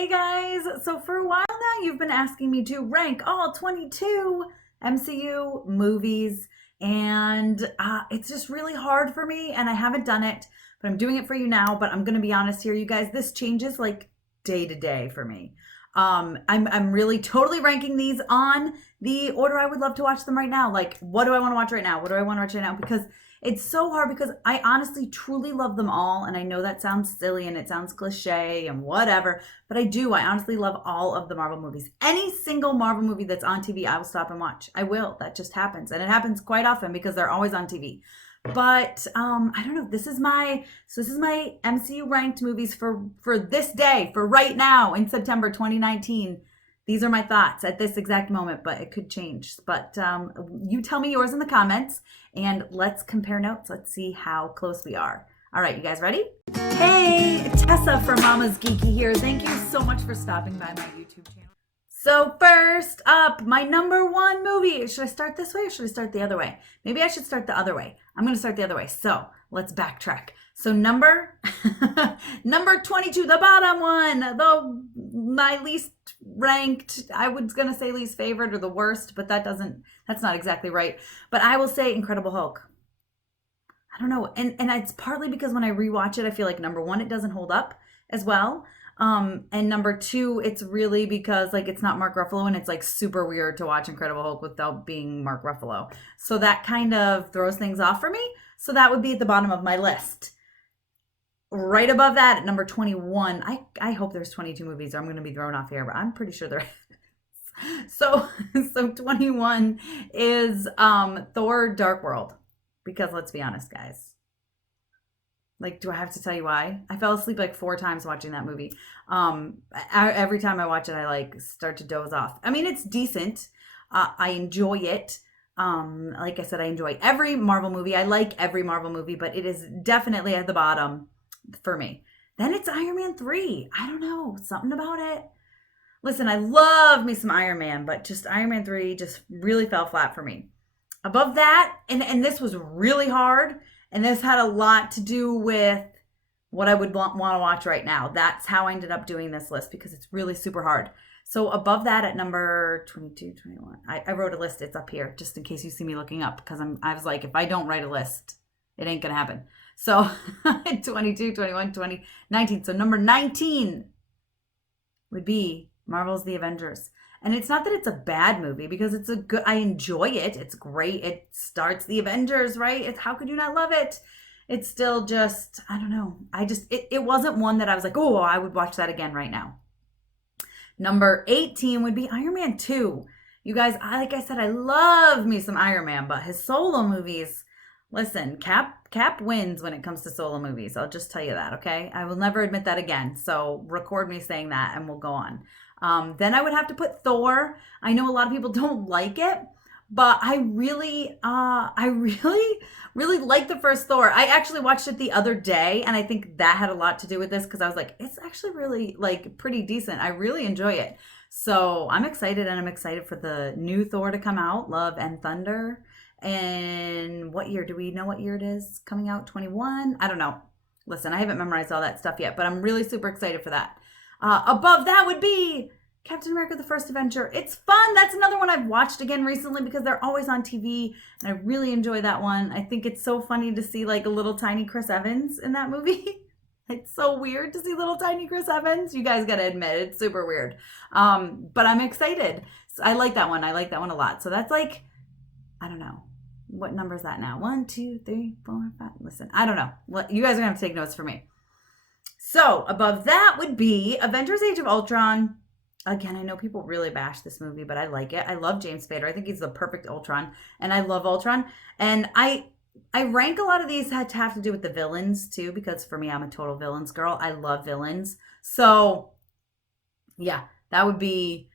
Hey guys, so for a while now you've been asking me to rank all 22 MCU movies, and it's just really hard for me, and I haven't done it, but I'm doing it for you now. But I'm gonna be honest here, you guys, this changes like day to day for me. I'm really totally ranking these on the order I would love to watch them right now. Like, what do I want to watch right now? What do I want to watch right now? Because it's so hard because I honestly truly love them all. And I know that sounds silly and it sounds cliche and whatever, but I do. I honestly love all of the Marvel movies. Any single Marvel movie that's on TV, I will stop and watch. I will. That just happens. And it happens quite often because they're always on TV. But I don't know. This is my MCU ranked movies for this day, for right now in September 2019. These are my thoughts at this exact moment, but it could change. But you tell me yours in the comments, and let's compare notes. Let's see how close we are. All right, you guys ready? Hey, Tessa from Mama's Geeky here. Thank you so much for stopping by my YouTube channel. So first up, my number one movie. Should I start this way or should I start the other way? Maybe I should start the other way. I'm going to start the other way. So let's backtrack. So number 22, the bottom one, my least ranked, I was going to say least favorite or the worst, but that's not exactly right. But I will say Incredible Hulk. I don't know. And it's partly because when I rewatch it, I feel like number one, it doesn't hold up as well. And number two, it's really because like it's not Mark Ruffalo, and it's like super weird to watch Incredible Hulk without being Mark Ruffalo. So that kind of throws things off for me. So that would be at the bottom of my list. Right above that at number 21. I hope there's 22 movies or I'm going to be thrown off here, but I'm pretty sure there is. So 21 is Thor Dark World. Because let's be honest, guys. Like, do I have to tell you why? I fell asleep like 4 times watching that movie. Every time I watch it, I like start to doze off. I mean, it's decent. I enjoy it. Like I said, I enjoy every Marvel movie. I like every Marvel movie, but it is definitely at the bottom for me. Then it's Iron Man 3. I don't know. Something about it. Listen, I love me some Iron Man, but just Iron Man 3 just really fell flat for me. Above that, and this was really hard, and this had a lot to do with what I would want to watch right now. That's how I ended up doing this list because it's really super hard. So above that at number 22, 21, I wrote a list. It's up here just in case you see me looking up because I was like, if I don't write a list, it ain't going to happen. So 22, 21, 20, 19. So number 19 would be Marvel's The Avengers. And it's not that it's a bad movie because it's I enjoy it. It's great. It starts the Avengers, right? How could you not love it? It's still just, I don't know. It wasn't one that I was like, oh, I would watch that again right now. Number 18 would be Iron Man 2. You guys, like I said, I love me some Iron Man, but his solo movies, listen, Cap wins when it comes to solo movies. I'll just tell you that, okay? I will never admit that again. So record me saying that and we'll go on. Then I would have to put Thor. I know a lot of people don't like it, but I really like the first Thor. I actually watched it the other day, and I think that had a lot to do with this because I was like, it's actually really like pretty decent. I really enjoy it. So I'm excited, and I'm excited for the new Thor to come out, Love and Thunder. And what year? Do we know what year it is coming out? 21? I don't know. Listen, I haven't memorized all that stuff yet, but I'm really super excited for that. Above that would be Captain America the First Avenger. It's fun. That's another one I've watched again recently because they're always on TV, and I really enjoy that one. I think it's so funny to see like a little tiny Chris Evans in that movie. It's so weird to see little tiny Chris Evans. You guys gotta admit, it's super weird. But I'm excited. So I like that one. I like that one a lot. So that's like, I don't know. What number is that now? 1, 2, 3, 4, 5. Listen, I don't know. You guys are gonna have to take notes for me. So above that would be Avengers Age of Ultron. Again, I know people really bash this movie, but I like it. I love James Spader. I think he's the perfect Ultron, and I love Ultron. And I rank a lot of these to have to do with the villains too, because for me, I'm a total villains girl. I love villains. So yeah, that would be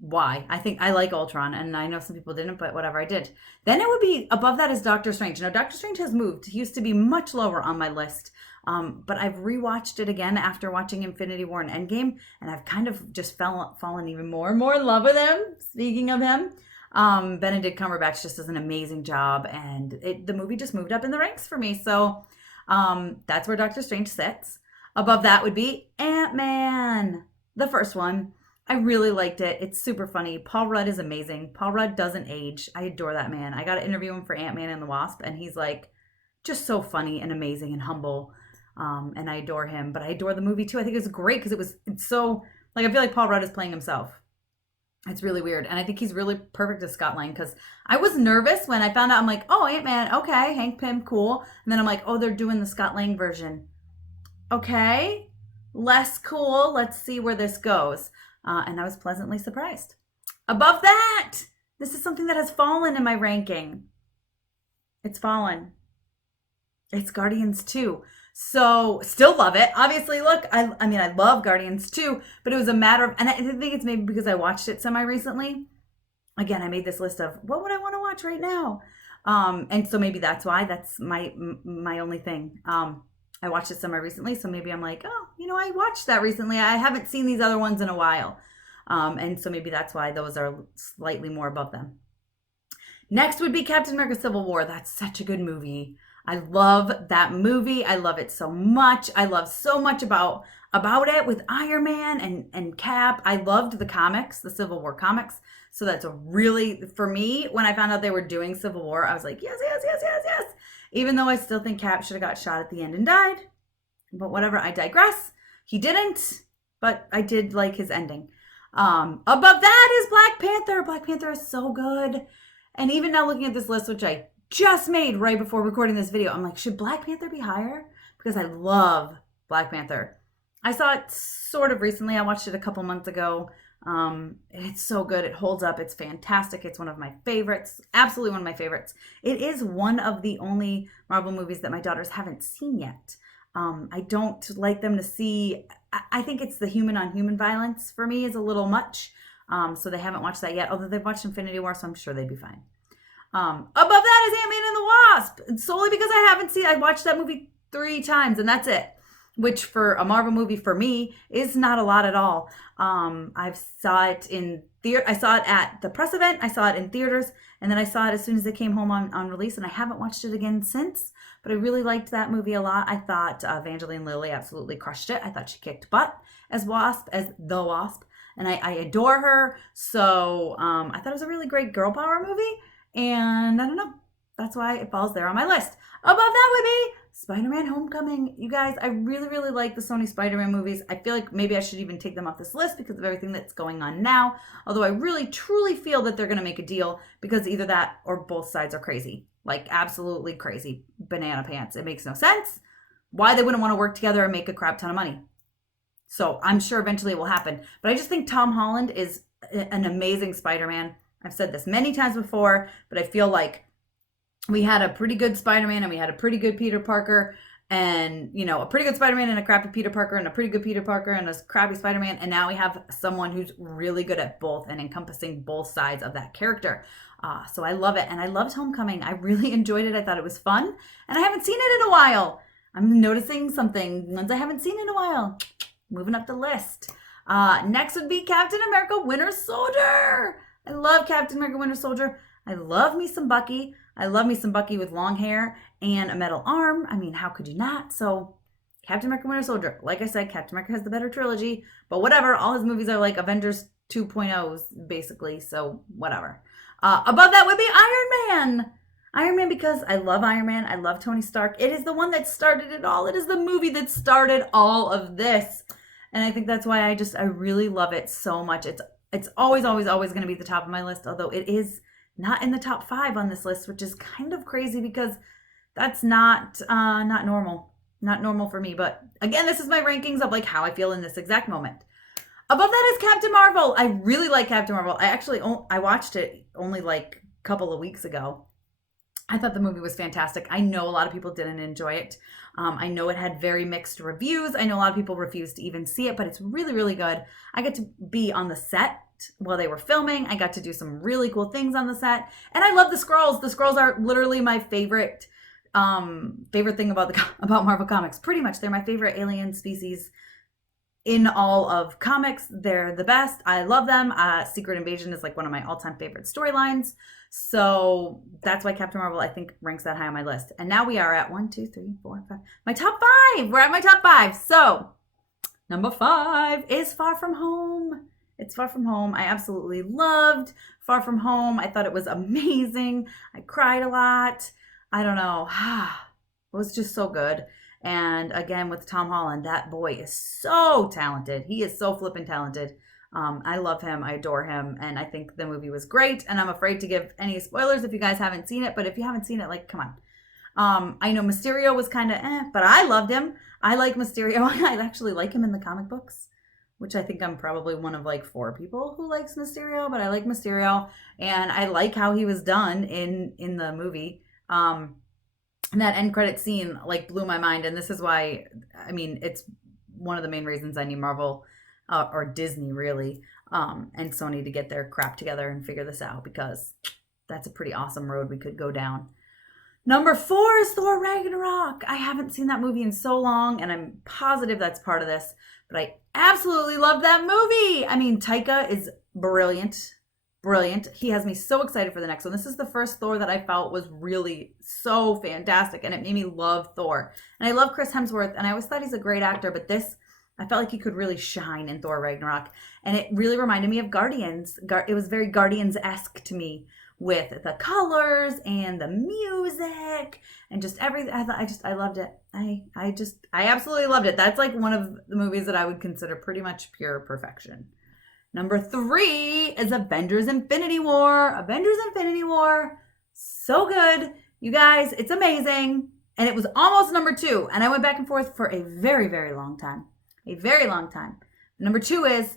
why. I think I like Ultron, and I know some people didn't, but whatever, I did. Then it would be, above that is Doctor Strange. Now, Doctor Strange has moved. He used to be much lower on my list, but I've rewatched it again after watching Infinity War and Endgame, and I've kind of just fallen even more and more in love with him. Speaking of him, Benedict Cumberbatch just does an amazing job, and the movie just moved up in the ranks for me. So that's where Doctor Strange sits. Above that would be Ant-Man, the first one. I really liked it. It's super funny. Paul Rudd is amazing. Paul Rudd doesn't age. I adore that man. I got to interview him for Ant-Man and the Wasp, and he's like just so funny and amazing and humble. And I adore him, but I adore the movie too. I think it's great because it's so like I feel like Paul Rudd is playing himself. It's really weird, and I think he's really perfect as Scott Lang because I was nervous when I found out. I'm like, oh, Ant-Man, okay, Hank Pym, cool. And then I'm like, oh, they're doing the Scott Lang version. Okay, less cool. Let's see where this goes. And I was pleasantly surprised. Above that, this is something that has fallen in my ranking. It's fallen. It's Guardians 2. So still love it. Obviously, look, I mean, I love Guardians 2, but it was a matter of, and I think it's maybe because I watched it semi-recently. Again, I made this list of what would I want to watch right now? And so maybe that's why. That's my only thing. I watched it semi-recently, so maybe I'm like, oh, I watched that recently. I haven't seen these other ones in a while. And so maybe that's why those are slightly more above them. Next would be Captain America Civil War. That's such a good movie. I love that movie. I love it so much. I love so much about it with Iron Man and Cap. I loved the comics, the Civil War comics. So that's a really, for me, when I found out they were doing Civil War, I was like, yes, yes, yes, yes, yes. Even though I still think Cap should have got shot at the end and died. But whatever, I digress. He didn't, but I did like his ending. Above that is Black Panther. Black Panther is so good. And even now looking at this list, which I just made right before recording this video, I'm like, should Black Panther be higher? Because I love Black Panther. I saw it sort of recently. I watched it a couple months ago. It's so good. It holds up. It's fantastic. It's one of my favorites. Absolutely one of my favorites. It is one of the only Marvel movies that my daughters haven't seen yet. I don't like them to see, I think it's the human on human violence for me is a little much. So they haven't watched that yet, although they've watched Infinity War, so I'm sure they'd be fine. Above that is Ant-Man and the Wasp, solely because I watched that movie 3 times and that's it. Which for a Marvel movie for me is not a lot at all. I saw it in theater. I saw it at the press event. I saw it in theaters, and then I saw it as soon as it came home on release, and I haven't watched it again since. But I really liked that movie a lot. I thought Evangeline Lilly absolutely crushed it. I thought she kicked butt as the Wasp, and I adore her. So I thought it was a really great girl power movie, and I don't know. That's why it falls there on my list. Above that would be Spider-Man Homecoming. You guys, I really, really like the Sony Spider-Man movies. I feel like maybe I should even take them off this list because of everything that's going on now. Although I really, truly feel that they're going to make a deal because either that or both sides are crazy. Like absolutely crazy. Banana pants. It makes no sense why they wouldn't want to work together and make a crap ton of money. So I'm sure eventually it will happen. But I just think Tom Holland is an amazing Spider-Man. I've said this many times before, but I feel like we had a pretty good Spider-Man and we had a pretty good Peter Parker and, a pretty good Spider-Man and a crappy Peter Parker and a pretty good Peter Parker and a crappy Spider-Man. And now we have someone who's really good at both and encompassing both sides of that character. So I love it. And I loved Homecoming. I really enjoyed it. I thought it was fun. And I haven't seen it in a while. I'm noticing something. Ones I haven't seen in a while. Moving up the list. Next would be Captain America Winter Soldier. I love Captain America Winter Soldier. I love me some Bucky. I love me some Bucky with long hair and a metal arm. I mean, how could you not? So Captain America Winter Soldier. Like I said, Captain America has the better trilogy. But whatever. All his movies are like Avengers 2.0s, basically. So whatever. Above that would be Iron Man. Iron Man because I love Iron Man. I love Tony Stark. It is the one that started it all. It is the movie that started all of this. And I think that's why I really love it so much. It's always, always, always going to be at the top of my list, although it is not in the top 5 on this list, which is kind of crazy because that's not normal. Not normal for me. But again, this is my rankings of like how I feel in this exact moment. Above that is Captain Marvel. I really like Captain Marvel. I watched it only like a couple of weeks ago. I thought the movie was fantastic. I know a lot of people didn't enjoy it. I know it had very mixed reviews. I know a lot of people refused to even see it, but it's really, really good. I get to be on the set while they were filming. I got to do some really cool things on the set. And I love the Skrulls. The Skrulls are literally my favorite thing about Marvel Comics. Pretty much. They're my favorite alien species in all of comics. They're the best. I love them. Secret Invasion is like one of my all-time favorite storylines. So that's why Captain Marvel, I think, ranks that high on my list. And now we are at 1, 2, 3, 4, 5. My top 5. We're at my top 5. So number 5 is Far From Home. It's Far From Home. I absolutely loved Far From Home. I thought it was amazing. I cried a lot. I don't know. It was just so good. And again, with Tom Holland, that boy is so talented. He is so flippin' talented. I love him. I adore him. And I think the movie was great. And I'm afraid to give any spoilers if you guys haven't seen it. But if you haven't seen it, like, come on. I know Mysterio was kind of but I loved him. I like Mysterio. I actually like him in the comic books, which I think I'm probably one of like 4 people who likes Mysterio. But I like Mysterio. And I like how he was done in the movie. And that end credit scene like blew my mind. And this is why, I mean, it's one of the main reasons I need Marvel or Disney really and Sony to get their crap together and figure this out, because that's a pretty awesome road we could go down. Number 4 is Thor Ragnarok. I haven't seen that movie in so long, and I'm positive that's part of this, but I absolutely love that movie. I mean, Taika is brilliant. Brilliant. He has me so excited for the next one. This is the first Thor that I felt was really so fantastic, and it made me love Thor. And I love Chris Hemsworth, and I always thought he's a great actor, but this, I felt like he could really shine in Thor Ragnarok. And it really reminded me of Guardians. It was very Guardians-esque to me, with the colors and the music and just everything. I loved it. I absolutely loved it. That's like one of the movies that I would consider pretty much pure perfection. Number 3 is Avengers Infinity War. Avengers Infinity War. So good. You guys, it's amazing. And it was almost number 2. And I went back and forth for a very, very long time. A very long time. Number 2 is,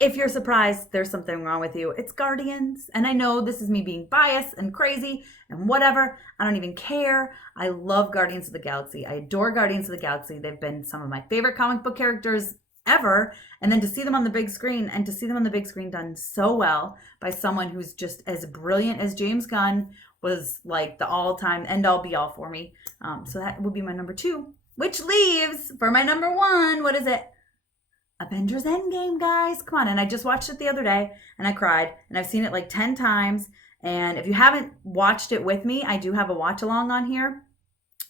if you're surprised there's something wrong with you, it's Guardians. And I know this is me being biased and crazy and whatever. I don't even care. I love Guardians of the Galaxy. I adore Guardians of the Galaxy. They've been some of my favorite comic book characters ever. And then to see them on the big screen, and to see them on the big screen done so well by someone who's just as brilliant as James Gunn, was like the all-time end-all be-all for me. So that would be my number 2, which leaves for my number 1, what is it? Avengers Endgame, guys. Come on. And I just watched it the other day and I cried, and I've seen it like 10 times. And if you haven't watched it with me, I do have a watch along on here.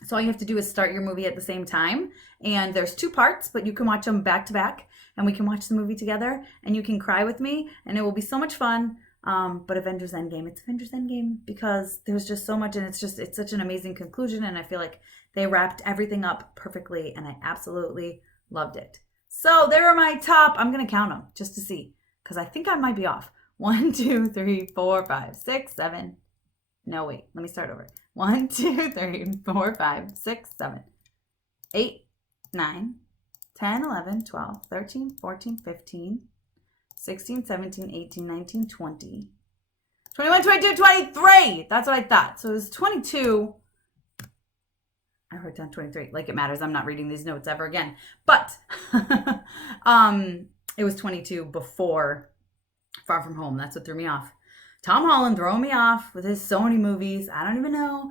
So all you have to do is start your movie at the same time. And there's 2 parts, but you can watch them back to back, and we can watch the movie together, and you can cry with me, and it will be so much fun. But Avengers Endgame, it's Avengers Endgame because there's just so much, and it's such an amazing conclusion. And I feel like they wrapped everything up perfectly, and I absolutely loved it. So there are my top. I'm going to count them just to see, because I think I might be off. 1, 2, 3, 4, 5, 6, 7. No, wait. Let me start over. 1, 2, 3, 4, 5, 6, 7, 8, 9, 10, 11, 12, 13, 14, 15, 16, 17, 18, 19, 20, 21, 22, 23. That's what I thought. So it was 22. I wrote down 23. Like it matters. I'm not reading these notes ever again. But it was 22 before Far From Home. That's what threw me off. Tom Holland throwing me off with his Sony movies. I don't even know.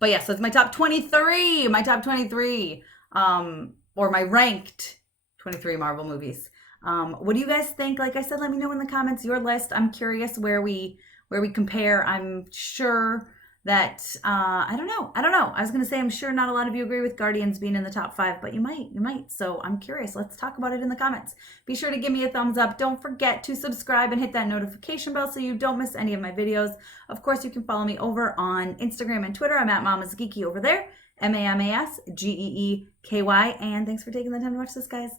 But yeah, so it's my top 23. My top 23. Or my ranked 23 Marvel movies. What do you guys think? Like I said, let me know in the comments your list. I'm curious where we compare. I'm sure that I don't know. I was gonna say I'm sure not a lot of you agree with Guardians being in the top 5, but you might. So I'm curious. Let's talk about it in the comments. Be sure to give me a thumbs up. Don't forget to subscribe and hit that notification bell so you don't miss any of my videos. Of course, you can follow me over on Instagram and Twitter. I'm at Mama's Geeky over there. MAMASGEEKY. And thanks for taking the time to watch this, guys.